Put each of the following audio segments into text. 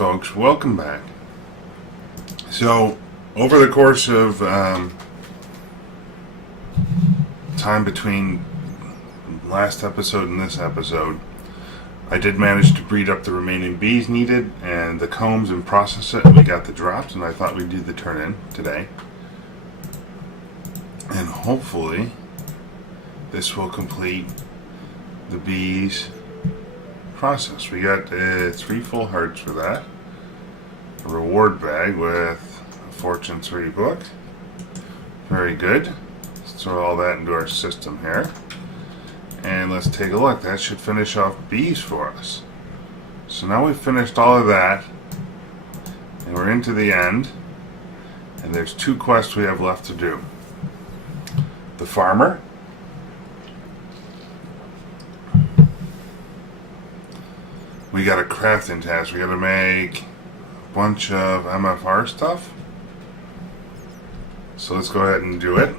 folks, welcome back. So, over the course of time between last episode and this episode, I did manage to breed up the remaining bees needed and the combs and process it, and we got the drops, and I thought we'd do the turn-in today. And hopefully this will complete the bees process. We got 3 full hearts for that. A reward bag with a Fortune 3 book. Very good. Let's throw all that into our system here. And let's take a look. That should finish off bees for us. So now we've finished all of that. And we're into the end. And there's 2 quests we have left to do. The farmer. We got a crafting task. We got to make a bunch of MFR stuff. So let's go ahead and do it.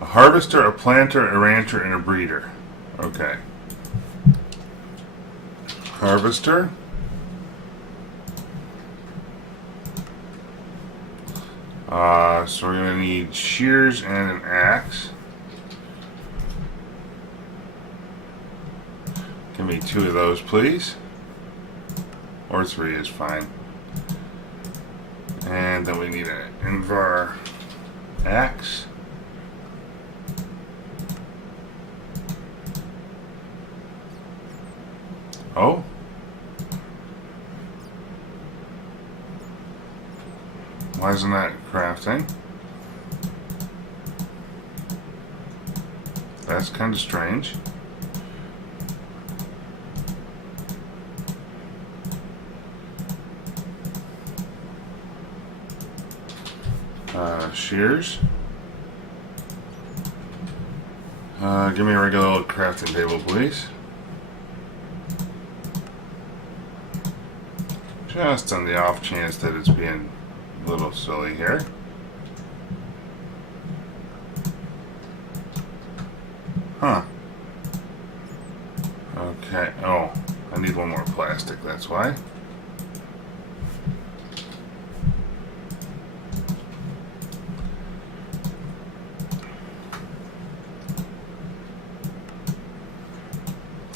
A harvester, a planter, a rancher, and a breeder. Okay. Harvester. So we're going to need shears and an axe. Give me 2 of those, please. Or 3 is fine. And then we need an Invar axe. Oh. Why isn't that crafting? That's kind of strange. Shears. Give me a regular old crafting table, please. Just on the off chance that it's being a little silly here. Huh. Okay. Oh, I need 1 more plastic, that's why.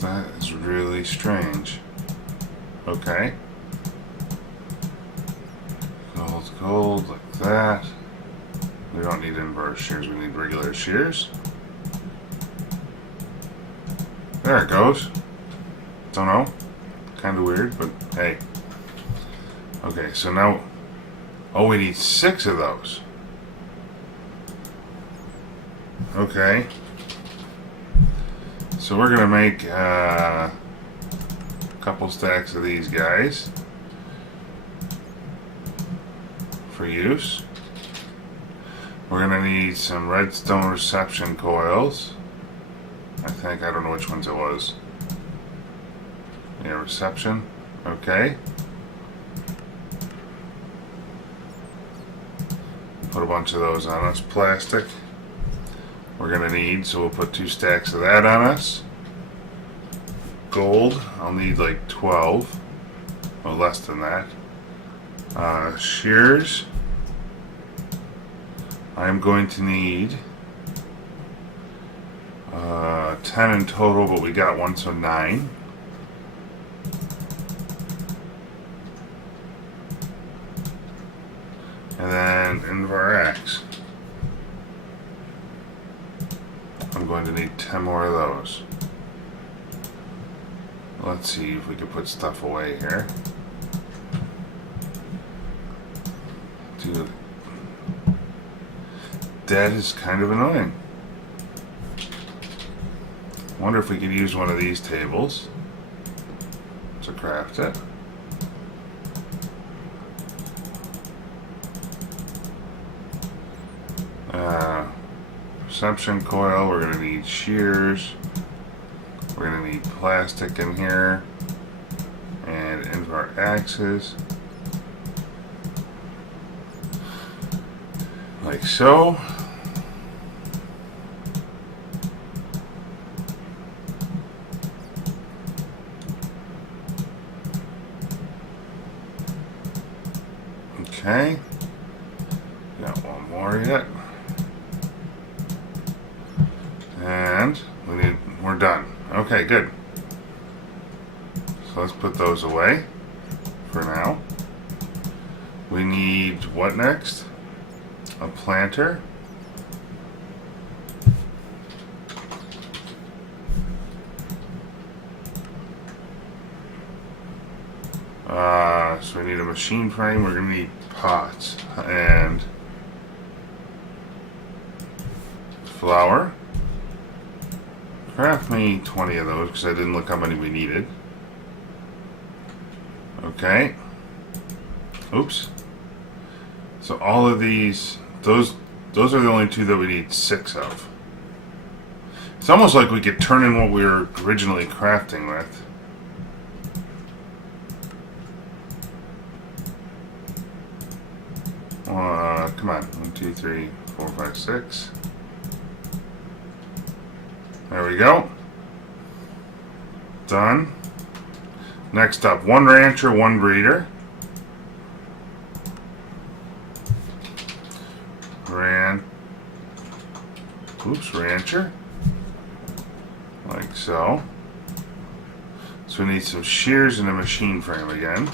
That is really strange. Okay. Gold, like that. We don't need inverse shears, we need regular shears. There it goes. Don't know. Kind of weird, but hey. Okay, so now... Oh, we need 6 of those. Okay. So we're going to make a couple stacks of these guys for use. We're going to need some redstone reception coils. I don't know which ones it was. Yeah, reception. Okay. Put a bunch of those on us. Plastic. We're going to need, so we'll put 2 stacks of that on us. Gold, I'll need like 12, or less than that. Shears, I'm going to need 10 in total, but we got 1, so 9. And then Invar axe. I'm going to need 10 more of those. Let's see if we can put stuff away here. Dude, that is kind of annoying. Wonder if we could use one of these tables to craft it. Reception coil, we're going to need shears. We're going to need plastic in here. And Invar axes. Like so. Okay. Got one more yet. And we're done. Okay, good. So let's put those away for now. We need what next? A planter. So we need a machine frame. We're gonna need pots and flour. Craft me 20 of those because I didn't look how many we needed. Okay. Oops. So all of these, those are the only two that we need 6 of. It's almost like we could turn in what we were originally crafting with. Come on. 1, 2, 3, 4, 5, 6. There we go. Done. Next up, 1 rancher, 1 breeder. Rancher. Like so. So we need some shears and a machine frame again.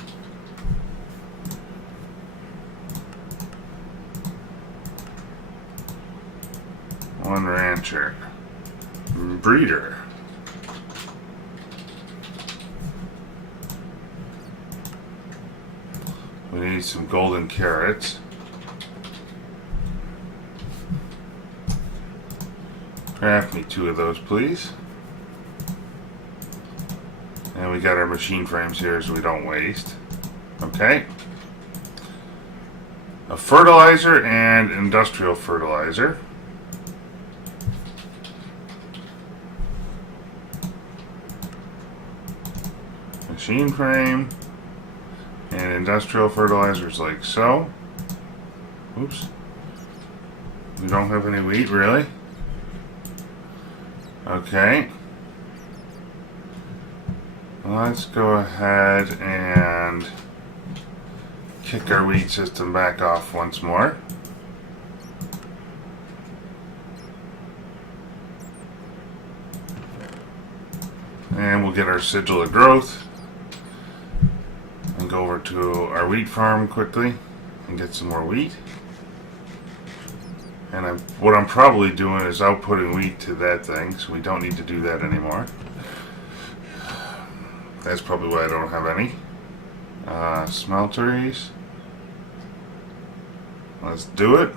One rancher. Breeder. We need some golden carrots. Craft me 2 of those, please. And we got our machine frames here so we don't waste. Okay. A fertilizer and industrial fertilizer. Machine frame and industrial fertilizers like so. Oops. We don't have any wheat, really? Okay. Let's go ahead and kick our wheat system back off once more. And we'll get our sigil of growth and go over to our wheat farm quickly and get some more wheat. And what I'm probably doing is outputting wheat to that thing, so we don't need to do that anymore. That's probably why I don't have any. Smelteries. Let's do it.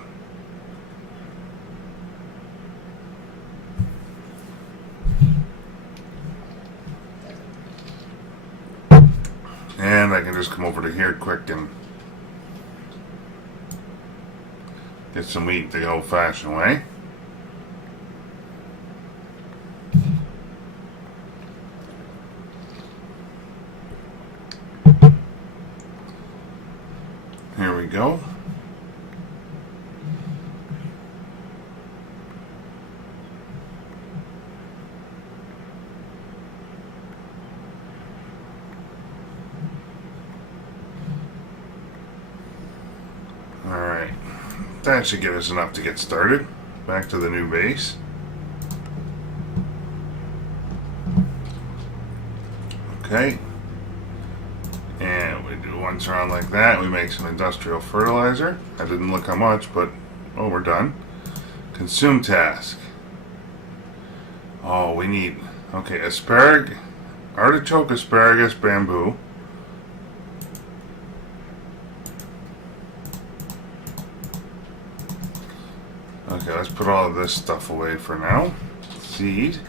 And I can just come over to here quick and get some wheat the old-fashioned way. Here we go. Alright. That should give us enough to get started. Back to the new base. Okay. And we do 1 surround like that. We make some industrial fertilizer. I didn't look how much, but oh, we're done. Consume task. Oh, we need, okay, artichoke, asparagus, bamboo. Okay, let's put all of this stuff away for now. Seed.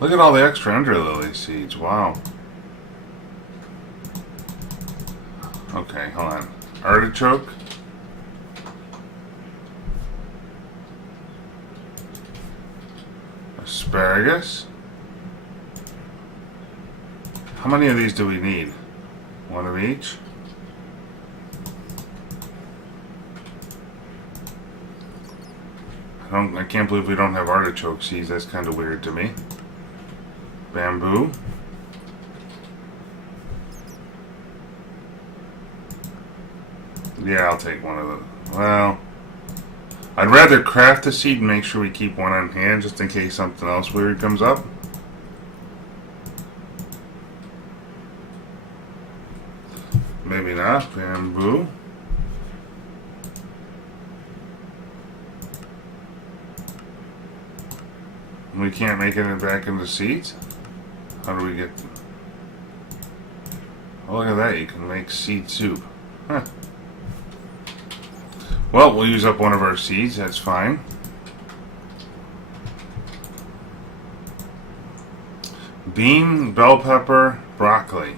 Look at all the extra underlily seeds. Wow. Okay, hold on. Artichoke. Asparagus. How many of these do we need? 1 of each? I can't believe we don't have artichoke seeds. That's kind of weird to me. Bamboo. Yeah, I'll take one of them. Well, I'd rather craft the seed and make sure we keep one on hand just in case something else weird comes up. Maybe not. Bamboo. We can't make it back into seeds? How do we get them? Oh, look at that. You can make seed soup. Huh. Well, we'll use up one of our seeds. That's fine. Bean, bell pepper, broccoli.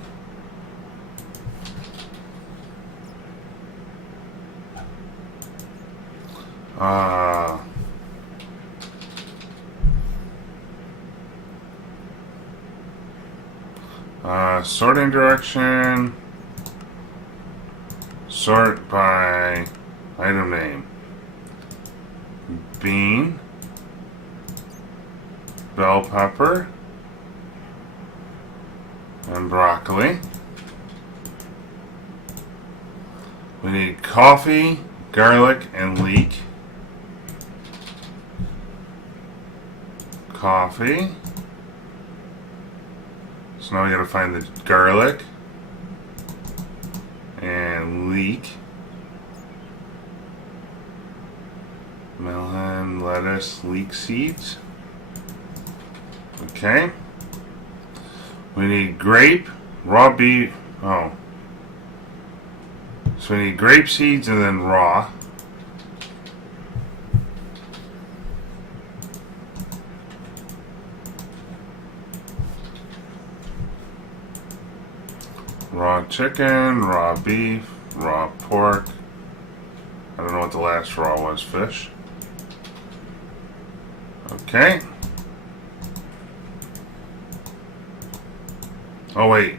Sorting direction. Sort by item name. Bean, bell pepper, and broccoli. We need coffee, garlic, and leek. Coffee. So now we gotta find the garlic and leek. Melon, lettuce, leek seeds. Okay. We need grape, raw beef. Oh. So we need grape seeds and then raw. Raw chicken, raw beef, raw pork. I don't know what the last raw was. Fish. Okay. Oh wait.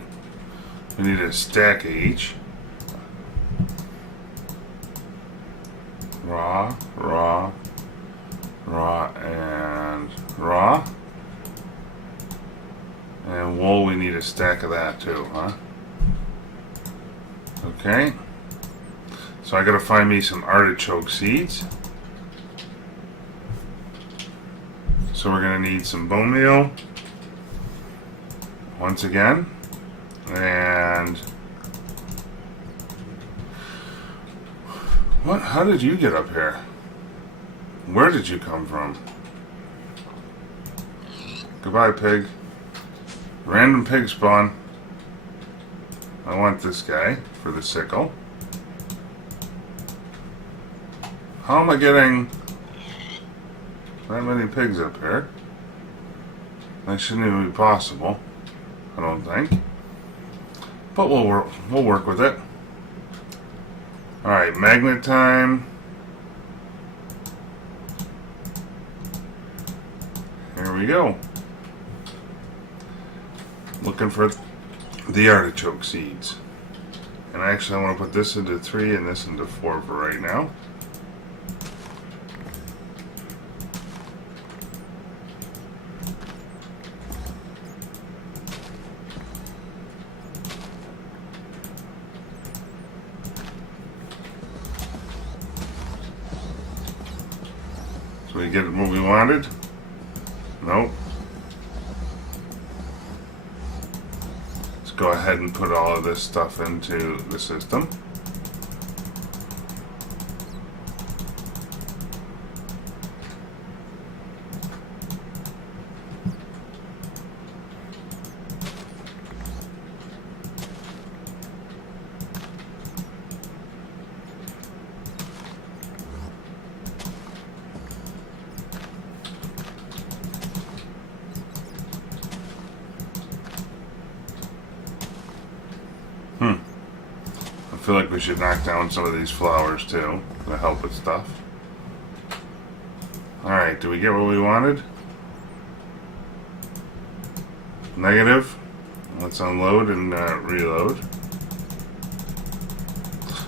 We need a stack of each. Raw, raw, raw, and raw. And wool, we need a stack of that too, huh? Okay. So I gotta find me some artichoke seeds. So we're gonna need some bone meal. Once again. And what? How did you get up here? Where did you come from? Goodbye, pig. Random pig spawn. I want this guy for the sickle. How am I getting that many pigs up here? That shouldn't even be possible, I don't think. But we'll work with it. Alright, magnet time. Here we go. Looking for the artichoke seeds. And actually I want to put this into 3 and this into 4 for right now. So we get what we wanted? Nope. Go ahead and put all of this stuff into the system. I feel like we should knock down some of these flowers too to help with stuff. Alright, do we get what we wanted? Negative. Let's unload and reload.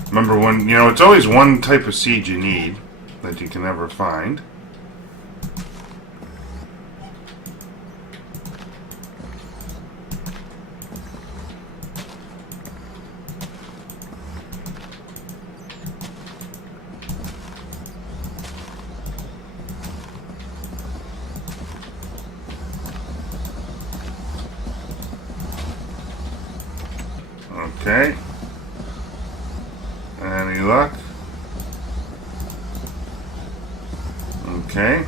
Remember when, it's always one type of seed you need that you can never find. Okay. Any luck? Okay.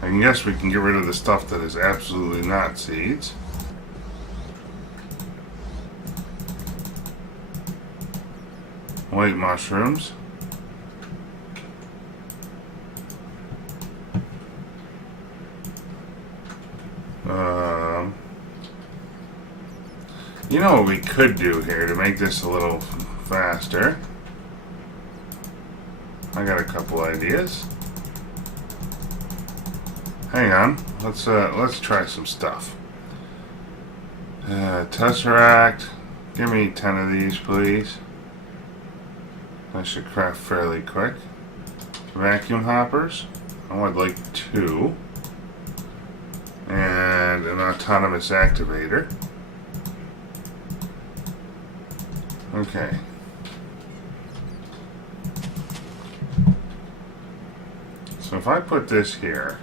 I guess we can get rid of the stuff that is absolutely not seeds. White mushrooms. You know what we could do here to make this a little faster? I got a couple ideas. Hang on, let's try some stuff. Tesseract, give me 10 of these, please. I should craft fairly quick. Vacuum hoppers, I would like 2, and an autonomous activator. Okay. So if I put this here,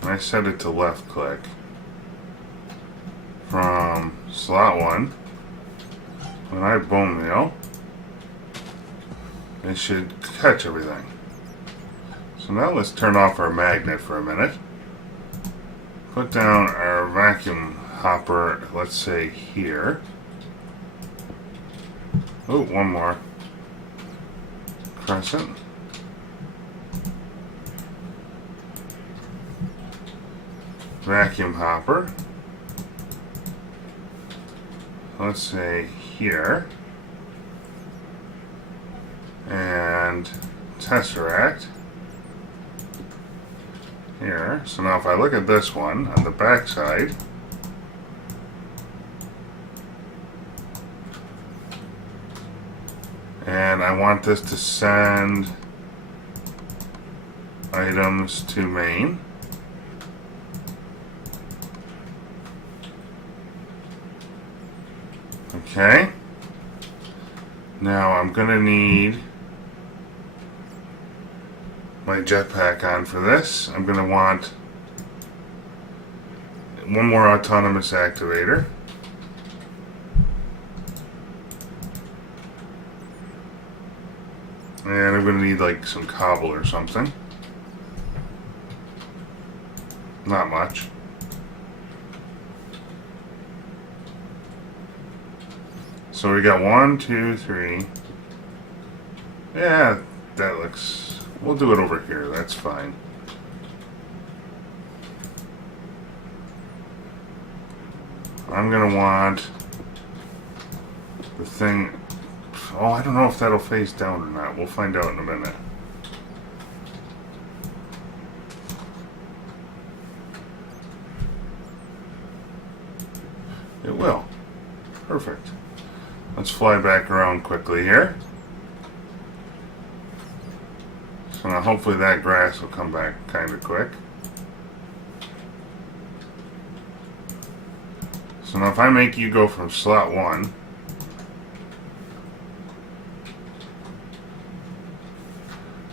and I set it to left click from slot 1, when I bone meal, it should catch everything. So now let's turn off our magnet for a minute. Put down our vacuum hopper, let's say here. Oh, one more. Crescent. Vacuum hopper. Let's say here. And tesseract. Here. So now if I look at this one on the back side, and I want this to send items to main. Okay. Now I'm gonna need my jetpack on for this. I'm gonna want one more autonomous activator. And I'm gonna need like some cobble or something. Not much. So we got 1, 2, 3. Yeah, that looks... We'll do it over here, that's fine. I'm gonna want the thing... Oh, I don't know if that'll face down or not. We'll find out in a minute. It will. Perfect. Let's fly back around quickly here. So now hopefully that grass will come back kind of quick. So now if I make you go from slot 1,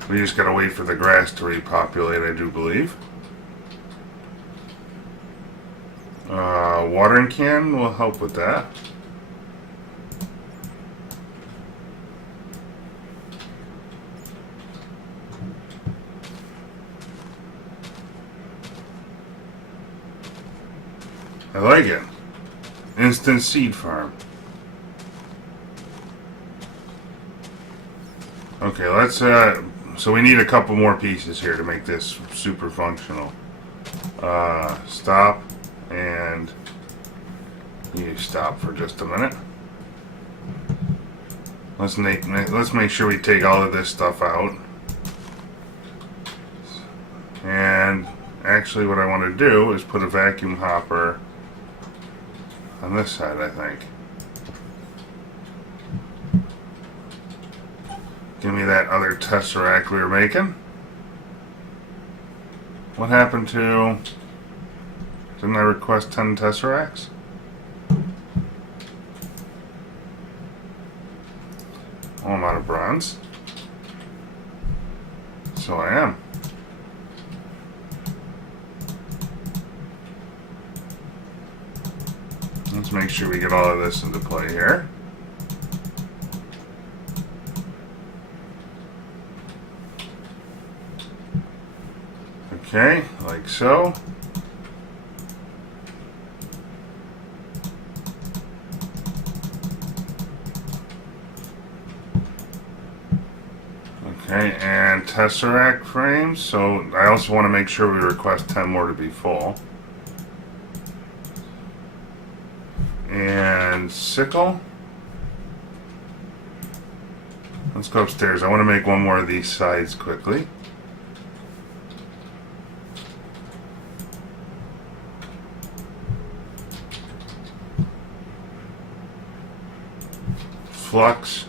we just gotta wait for the grass to repopulate, I do believe. Watering can will help with that. I like it. Instant seed farm. Okay, let's so we need a couple more pieces here to make this super functional. Stop, and you stop for just a minute. Let's make sure we take all of this stuff out. And actually what I want to do is put a vacuum hopper on this side, I think. Give me that other tesseract we were making. What happened to... Didn't I request 10 tesseracts? Oh, I'm out of bronze. So I am. Let's make sure we get all of this into play here. Okay, like so. Okay, and tesseract frames. So I also want to make sure we request 10 more to be full. And sickle. Let's go upstairs. I want to make one more of these sides quickly. Flux.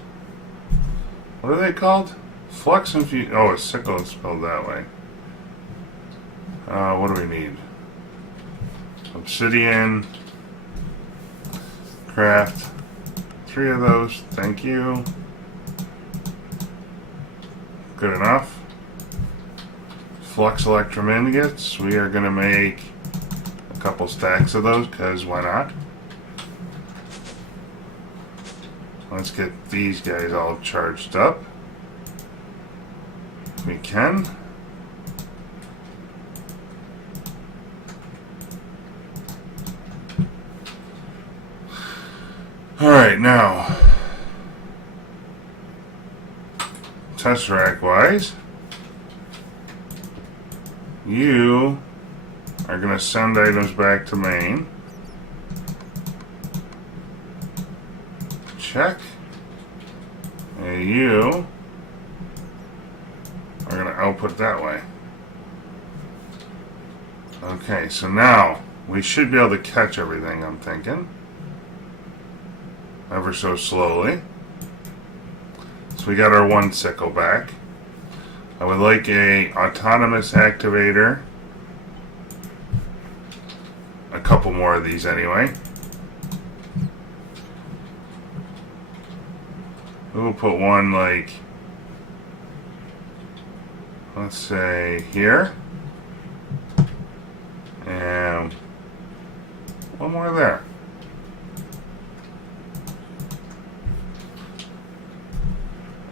What are they called? Flux and oh, a sickle is spelled that way. What do we need? Obsidian. Craft 3 of those. Thank you. Good enough. Flux electrum ingots. We are going to make a couple stacks of those because why not? Let's get these guys all charged up. If we can. Alright, now, tesseract wise, you are going to send items back to main. Check. And you are going to output that way. Okay, so now we should be able to catch everything, I'm thinking. Ever so slowly. So we got our one sickle back. I would like a autonomous activator. A couple more of these anyway. We'll put one like, let's say here. And one more there.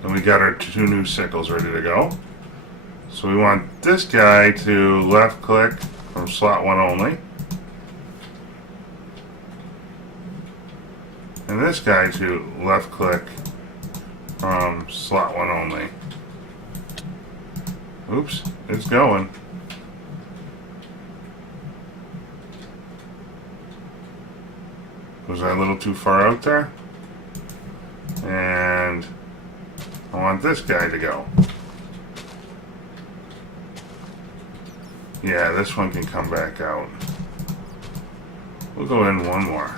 And we got our 2 new sickles ready to go. So we want this guy to left click from slot 1 only. And this guy to left click from slot 1 only. Oops, it's going. Was I a little too far out there? And I want this guy to go. Yeah, this one can come back out. We'll go in one more.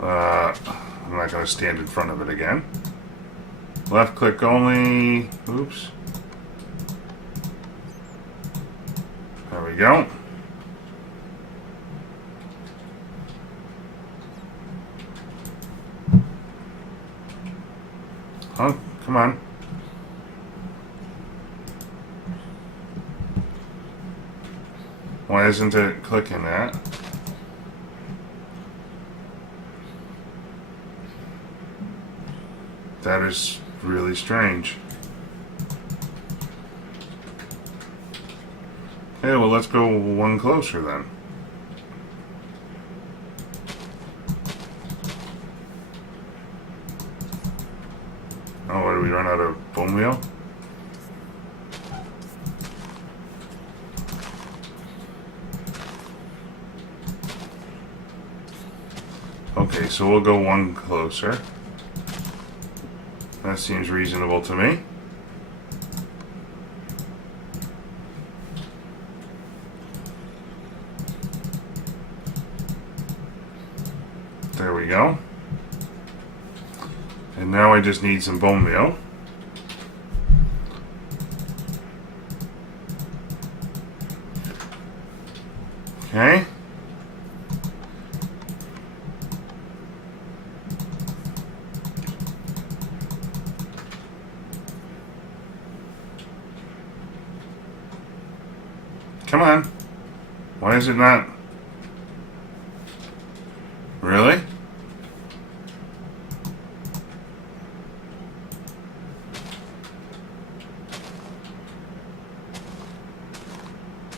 I'm not going to stand in front of it again. Left click only. Oops. There we go. Oh, come on. Why isn't it clicking that? That is really strange. Okay, well, let's go one closer then. Oh, what, did we run out of bone meal? Okay, so we'll go one closer. That seems reasonable to me. There we go. And now I just need some bone meal. Okay. Come on. Why is it not? Really?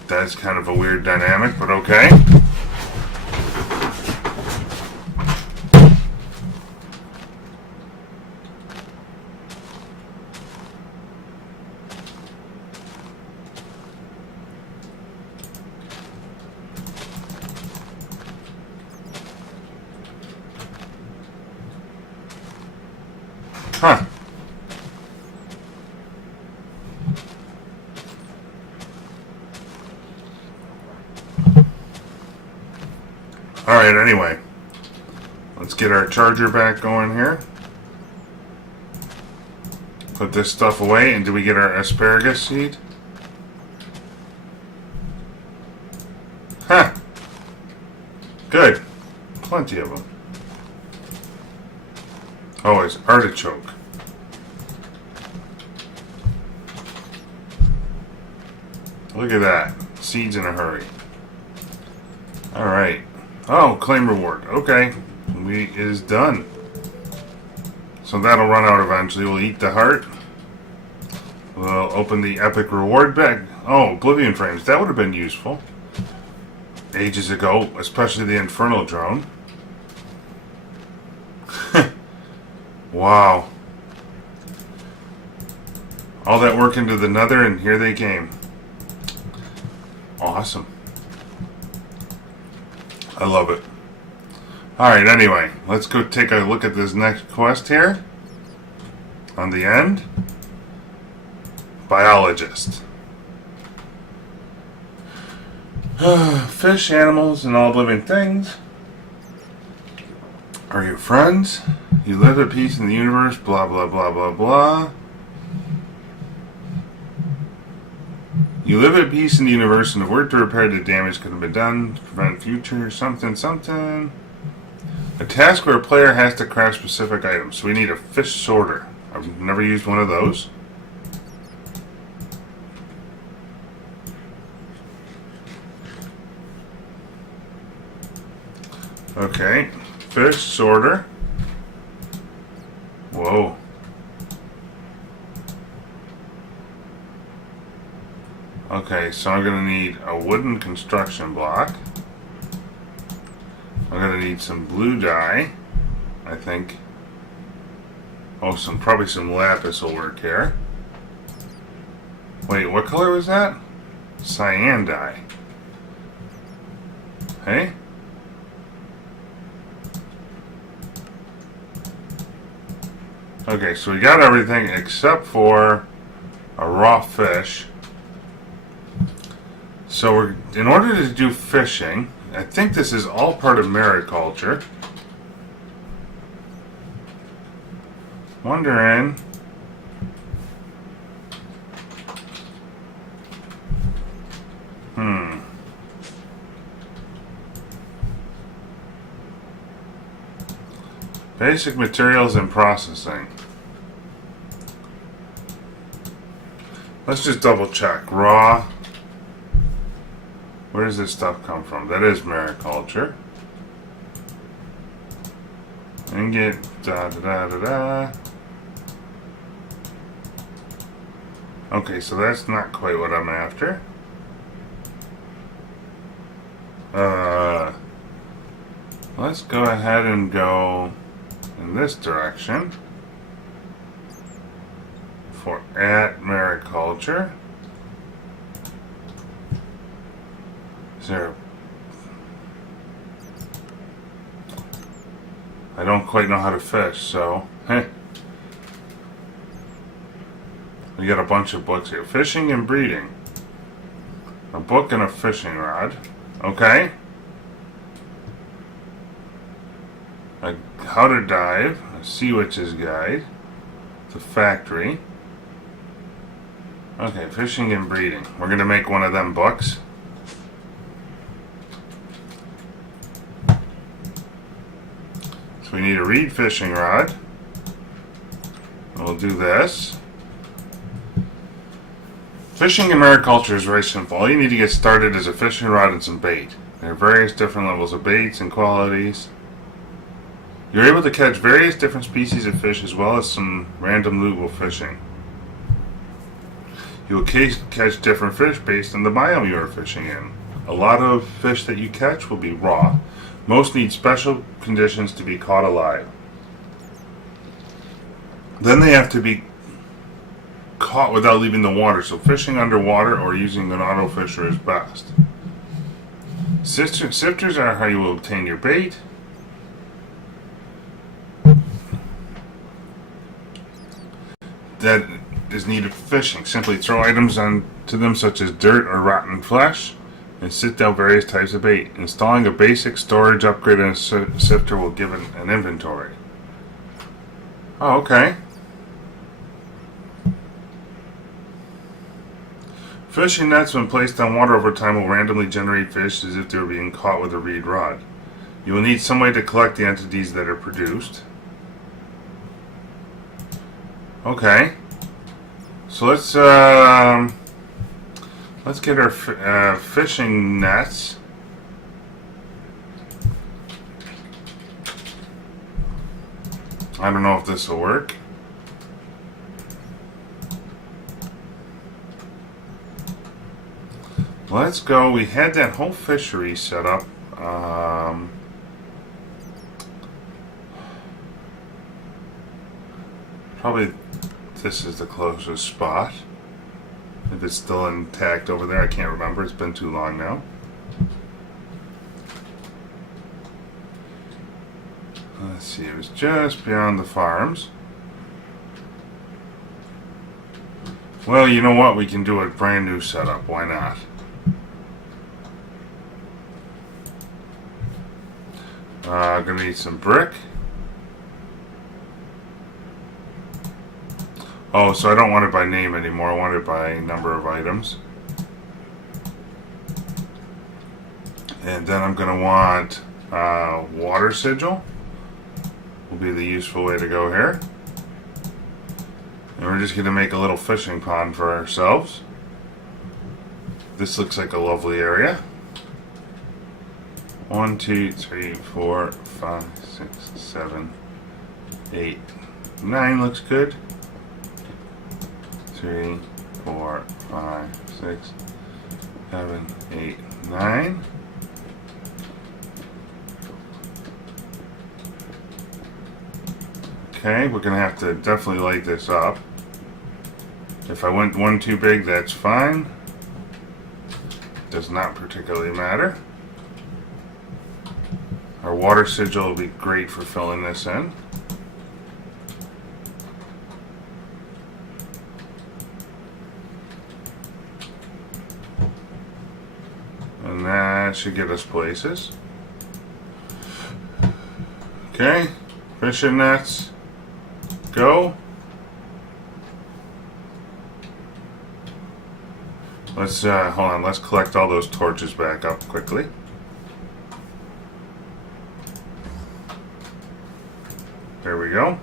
That's kind of a weird dynamic, but okay. Huh. Alright, anyway. Let's get our charger back going here. Put this stuff away, and do we get our asparagus seed? Huh. Good. Plenty of them. Oh, it's artichoke. Look at that. Seeds in a hurry. Alright. Oh, claim reward. Okay. It is done. So that'll run out eventually. We'll eat the heart. We'll open the epic reward bag. Oh, Oblivion frames. That would have been useful. Ages ago. Especially the Infernal drone. Wow. All that work into the nether, and here they came. Awesome. I love it. Alright, anyway, let's go take a look at this next quest here. On the end. Biologist. Fish, animals, and all living things are your friends. You live at peace in the universe, blah, blah, blah, blah, blah. You live at peace in the universe and have worked to repair the damage could have been done to prevent future something, something. A task where a player has to craft specific items. So we need a fish sorter. I've never used one of those. Okay, fish sorter. Whoa. Okay, so I'm going to need a wooden construction block. I'm going to need some blue dye, I think. Oh, probably some lapis will work here. Wait, what color was that? Cyan dye. Hey? Okay, so we got everything except for a raw fish. So in order to do fishing, I think this is all part of mariculture. Wondering. Basic materials and processing. Let's just double check. Raw. Where does this stuff come from? That is mariculture. Ingot, da da da da da. Okay, so that's not quite what I'm after. Let's go ahead and go in this direction for mariculture. Is there? I don't quite know how to fish, so we got a bunch of books here. Fishing and breeding. A book and a fishing rod. Okay. How to dive. A sea witch's guide. The factory. Okay, fishing and breeding. We're gonna make one of them books. So we need a reed fishing rod. We'll do this. Fishing in mariculture is very simple. All you need to get started is a fishing rod and some bait. There are various different levels of baits and qualities. You're able to catch various different species of fish as well as some random loot while fishing. You will catch different fish based on the biome you are fishing in. A lot of fish that you catch will be raw. Most need special conditions to be caught alive. Then they have to be caught without leaving the water, so fishing underwater or using an auto fisher is best. Sifters are how you will obtain your bait. That is needed for fishing. Simply throw items onto them such as dirt or rotten flesh and sift out various types of bait. Installing a basic storage upgrade in a sifter will give an inventory. Oh, okay. Fishing nets, when placed on water over time, will randomly generate fish as if they were being caught with a reed rod. You will need some way to collect the entities that are produced. Okay. So let's get our fishing nets. I don't know if this will work. Let's go. We had that whole fishery set up. Probably this is the closest spot. If it's still intact over there, I can't remember. It's been too long now. Let's see. It was just beyond the farms. Well, you know what? We can do a brand new setup. Why not? I'm gonna need some brick. Oh, so I don't want it by name anymore. I want it by number of items. And then I'm gonna want water sigil. Will be the useful way to go here. And we're just gonna make a little fishing pond for ourselves. This looks like a lovely area. 1, 2, 3, 4, 5, 6, 7, 8, 9 looks good. 3, 4, 5, 6, 7, 8, 9. Okay, we're gonna have to definitely light this up. If I went one too big, that's fine. Does not particularly matter. Our water sigil will be great for filling this in. And that should get us places. Okay, fishing nets, go. Let's, hold on, let's collect all those torches back up quickly. There we go.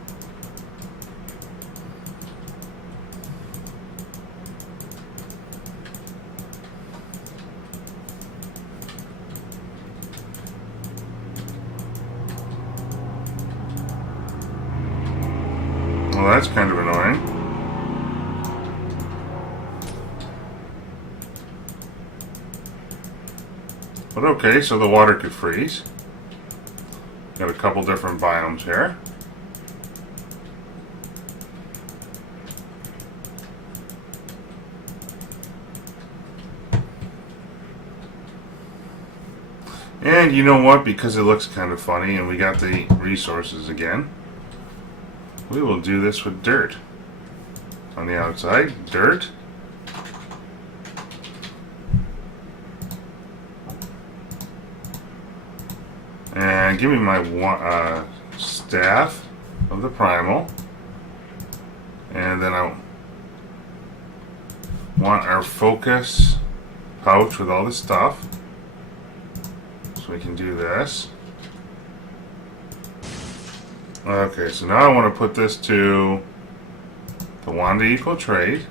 Well, that's kind of annoying. But okay, so the water could freeze. Got a couple different biomes here. And you know what? Because it looks kind of funny and we got the resources again, we will do this with dirt. On the outside, dirt. And give me my staff of the primal. And then I want our focus pouch with all the stuff. So we can do this. Okay, so now I want to put this to the wand to equal trade.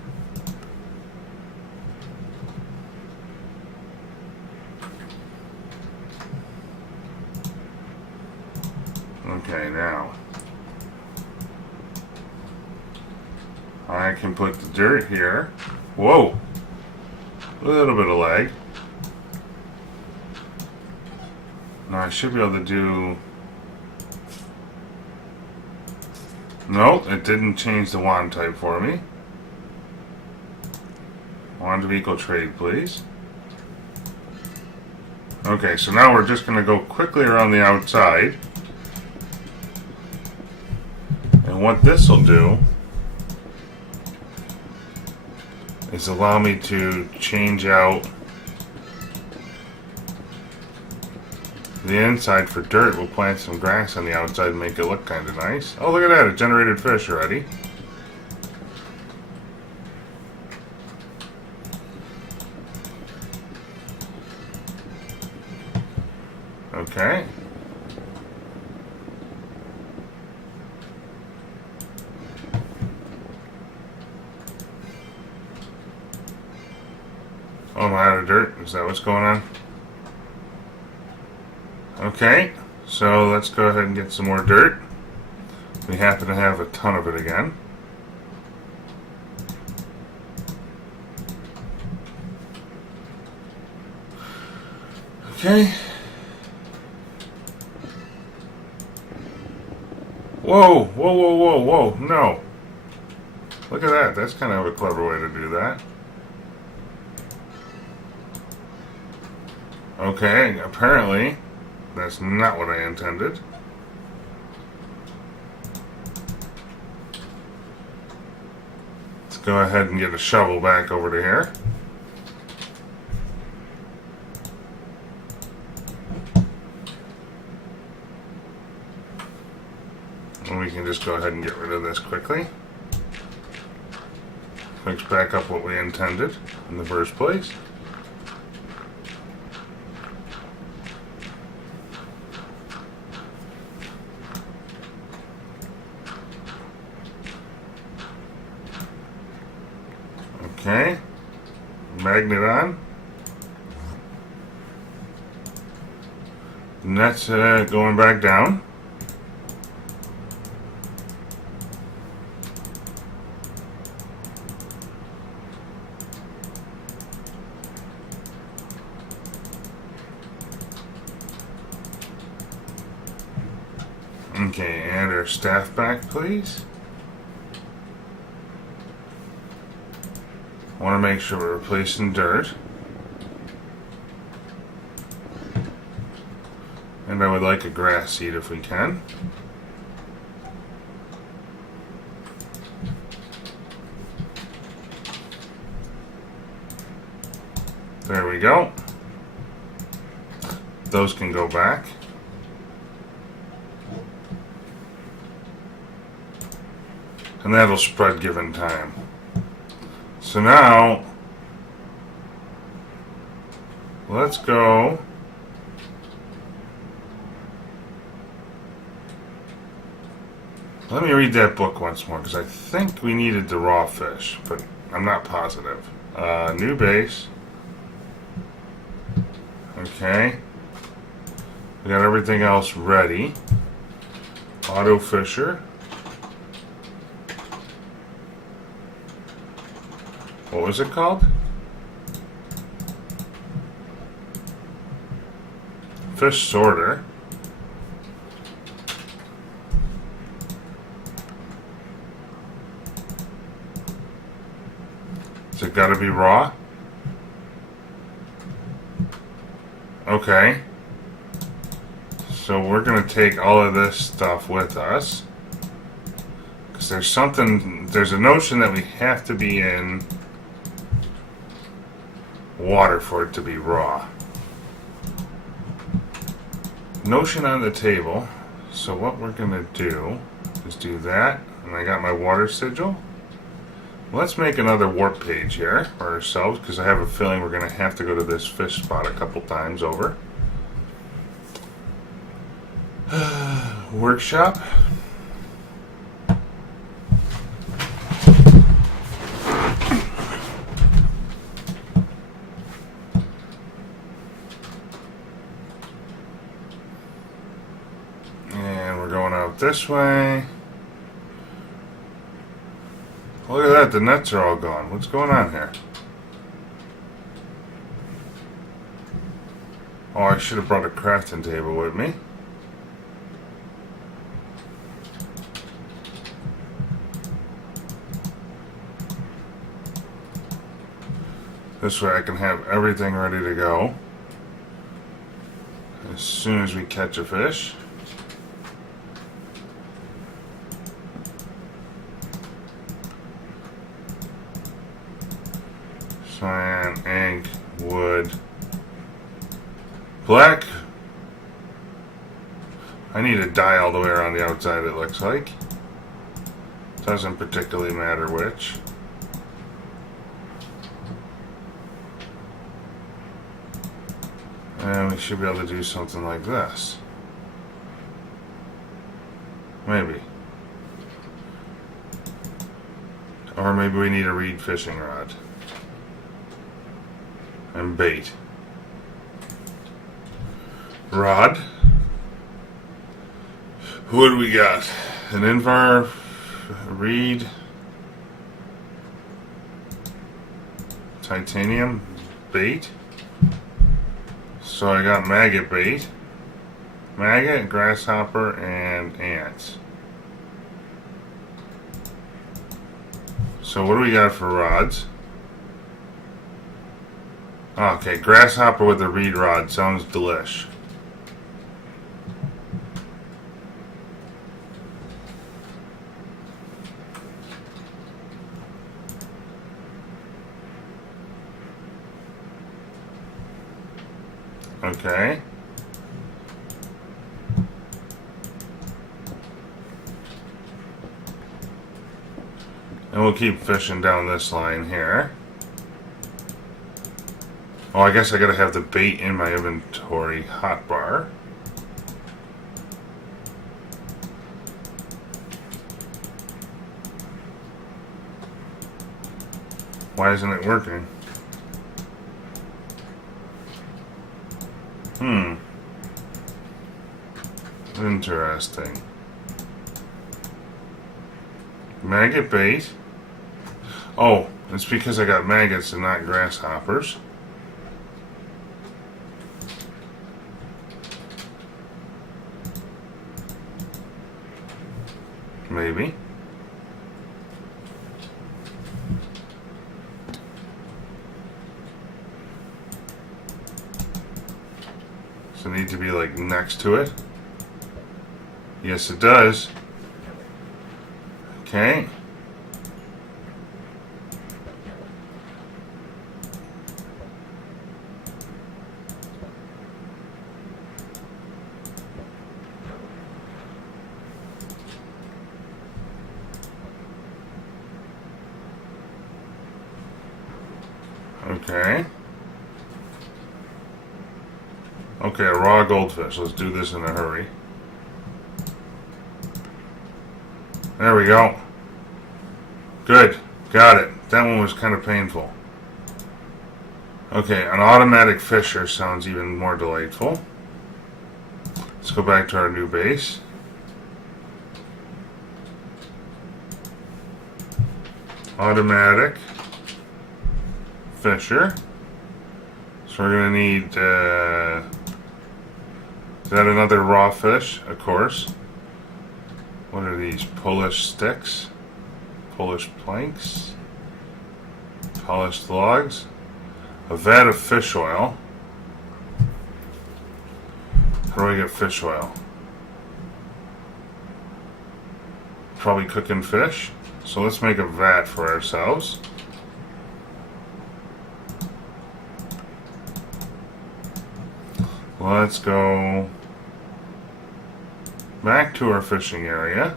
I can put the dirt here. Whoa! A little bit of lag. Now I should be able to do... No, it didn't change the wand type for me. Wand of equal trade, please. Okay, so now we're just going to go quickly around the outside. And what this will do is allow me to change out the inside for dirt. We'll plant some grass on the outside and make it look kind of nice. Oh, look at that. It generated fish already. Okay. Oh, I'm out of dirt. Is that what's going on? Okay, so let's go ahead and get some more dirt. We happen to have a ton of it again. Okay. Whoa, whoa, whoa, whoa, whoa, no. Look at that, that's kind of a clever way to do that. Okay, apparently that's not what I intended. Let's go ahead and get a shovel back over to here. And we can just go ahead and get rid of this quickly. Fix back up what we intended in the first place. Okay, magnet on. Net's going back down. Okay, add our staff back, please. I want to make sure we're replacing dirt. And I would like a grass seed if we can. There we go. Those can go back. And that'll spread given time. So now, let's go let me read that book once more, because I think we needed the raw fish, but I'm not positive. New base. Okay. We got everything else ready. Auto fisher. What was it called? Fish sorter. Is it gotta be raw? Okay. So we're gonna take all of this stuff with us. Because there's a notion that we have to be in water for it to be raw. Notion on the table. So what we're gonna do is do that, and I got my water sigil. Let's make another warp page here for ourselves, because I have a feeling we're gonna have to go to this fish spot a couple times over. Workshop. This way. Look at that, the nets are all gone. What's going on here? Oh, I should have brought a crafting table with me. This way I can have everything ready to go as soon as we catch a fish. Cyan, ink, wood, black. I need a dye all the way around the outside, it looks like. Doesn't particularly matter which. And we should be able to do something like this. Maybe. Or maybe we need a reed fishing rod. And bait. Rod. What do we got? An invar, reed, titanium, bait. So I got maggot bait, maggot, grasshopper, and ants. So what do we got for rods? Okay, grasshopper with a reed rod sounds delish. Okay. And we'll keep fishing down this line here. Oh, I guess I gotta have the bait in my inventory hotbar. Why isn't it working? Interesting. Maggot bait. Oh, it's because I got maggots and not grasshoppers. Maybe. Does it need to be like next to it? Yes, it does. Okay. Okay. Okay, a raw goldfish. Let's do this in a hurry. There we go. Good. Got it. That one was kind of painful. Okay, an automatic fisher sounds even more delightful. Let's go back to our new base. Automatic fisher. So we're going to need, is that another raw fish? Of course. What are these? Polish sticks? Polish planks? Polished logs? A vat of fish oil. How do I get fish oil? Probably cooking fish. So let's make a vat for ourselves. Let's go back to our fishing area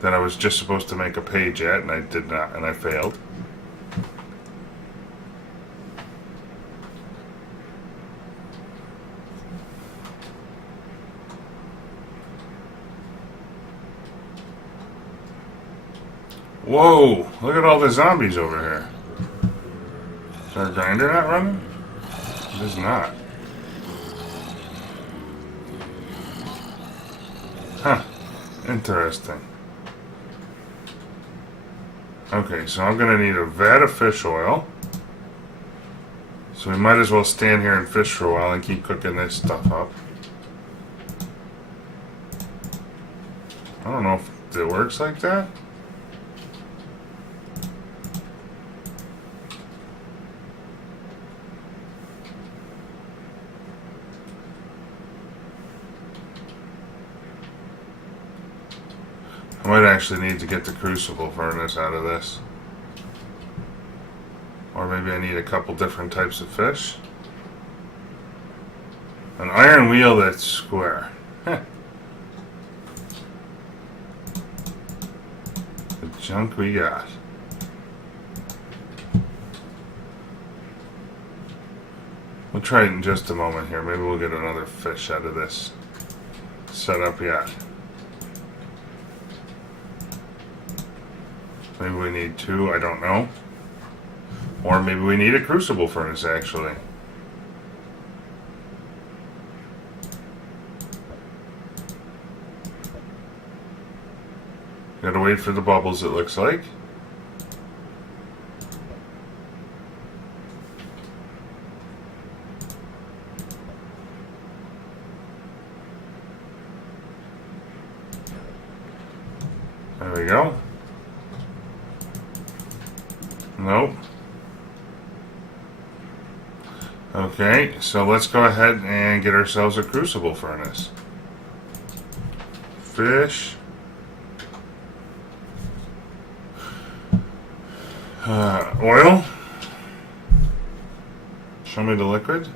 that I was just supposed to make a page at, and I did not, and I failed. Whoa, look at all the zombies over here. Is our grinder not running? It is not. Huh, interesting. Okay, so I'm going to need a vat of fish oil. So we might as well stand here and fish for a while and keep cooking this stuff up. I don't know if it works like that. I might actually need to get the crucible furnace out of this. Or maybe I need a couple different types of fish. An iron wheel that's square. Heh. The junk we got. We'll try it in just a moment here. Maybe we'll get another fish out of this setup yet. Maybe we need two, I don't know. Or maybe we need a crucible furnace, actually. Gotta wait for the bubbles, it looks like. There we go. Nope. Okay, so let's go ahead and get ourselves a crucible furnace. Fish. Oil. Show me the liquid.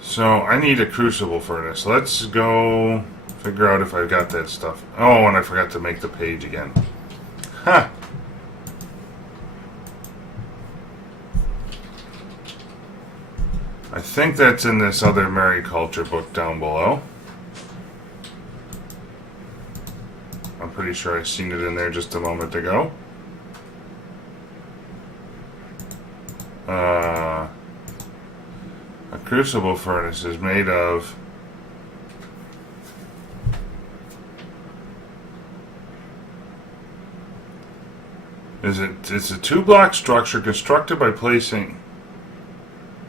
So I need a crucible furnace. Let's go figure out if I've got that stuff. Oh, and I forgot to make the page again. Huh. I think that's in this other mariculture book down below. I'm pretty sure I seen it in there just a moment ago. A crucible furnace is made of it's a two-block structure constructed by placing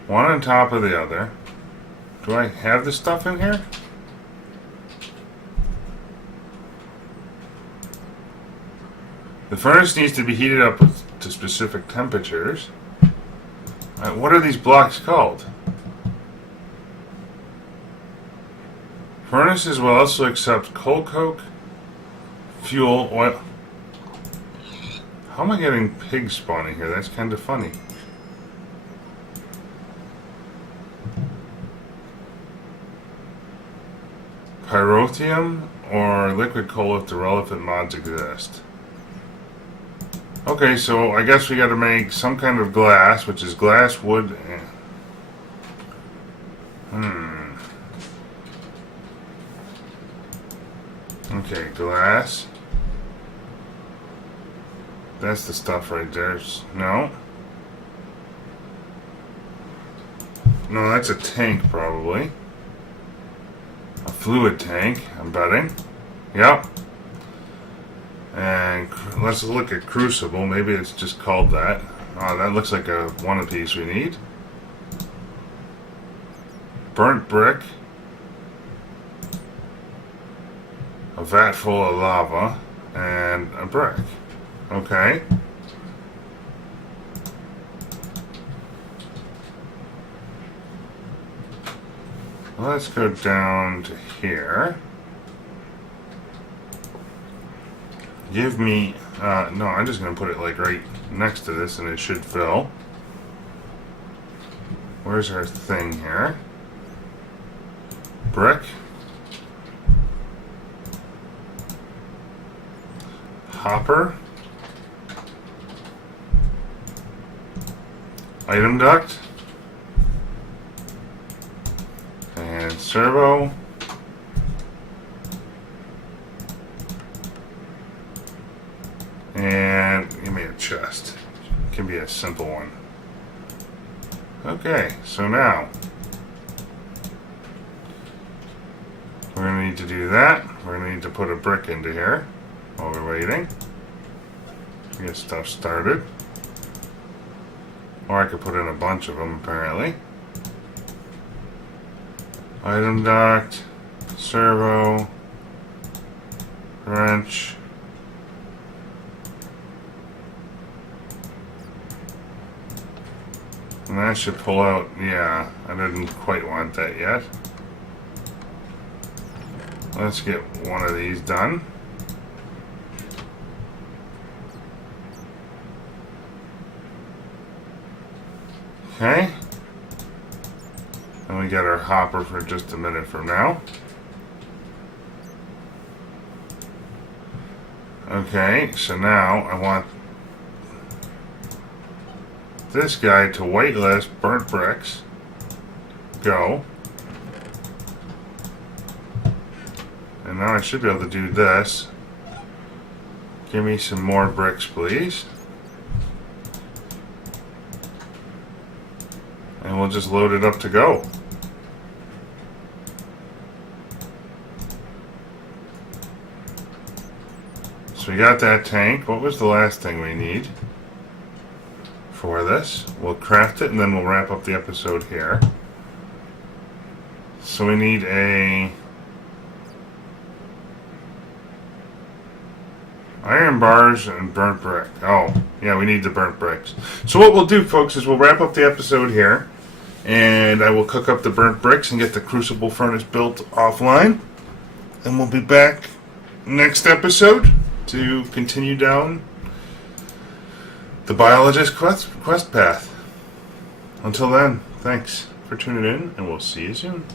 one on top of the other. Do I have the stuff in here? The furnace needs to be heated up to specific temperatures. What are these blocks called? Furnaces will also accept coal coke, fuel, oil. How am I getting pigs spawning here? That's kind of funny. Pyrotheum or liquid coal if the relevant mods exist. Okay, so I guess we got to make some kind of glass, which is glass, wood, and... Okay, glass. That's the stuff right there. No. No, that's a tank probably. A fluid tank, I'm betting. Yep. And let's look at crucible. Maybe it's just called that. Oh, that looks like a one piece we need. Burnt brick. A vat full of lava. And a brick. Okay. Let's go down to here. Give me, no, I'm just going to put it like right next to this and it should fill. Where's our thing here? Brick. Hopper. Item duct. And servo. And give me a chest. It can be a simple one. Okay, so now we're going to need to do that. We're going to need to put a brick into here while we're waiting to get stuff started. Or I could put in a bunch of them, apparently. Item duct, servo, wrench. And that should pull out, yeah, I didn't quite want that yet. Let's get one of these done. Okay. And we got our hopper for just a minute from now. Okay, so now I want this guy to whitelist burnt bricks. Go. And now I should be able to do this. Give me some more bricks, please. And we'll just load it up to go. So we got that tank. What was the last thing we need for this? We'll craft it and then we'll wrap up the episode here. So we need a iron bars and burnt brick. Oh, yeah, we need the burnt bricks. So what we'll do, folks, is we'll wrap up the episode here. And I will cook up the burnt bricks and get the crucible furnace built offline. And we'll be back next episode to continue down the biologist quest path. Until then, thanks for tuning in, and we'll see you soon.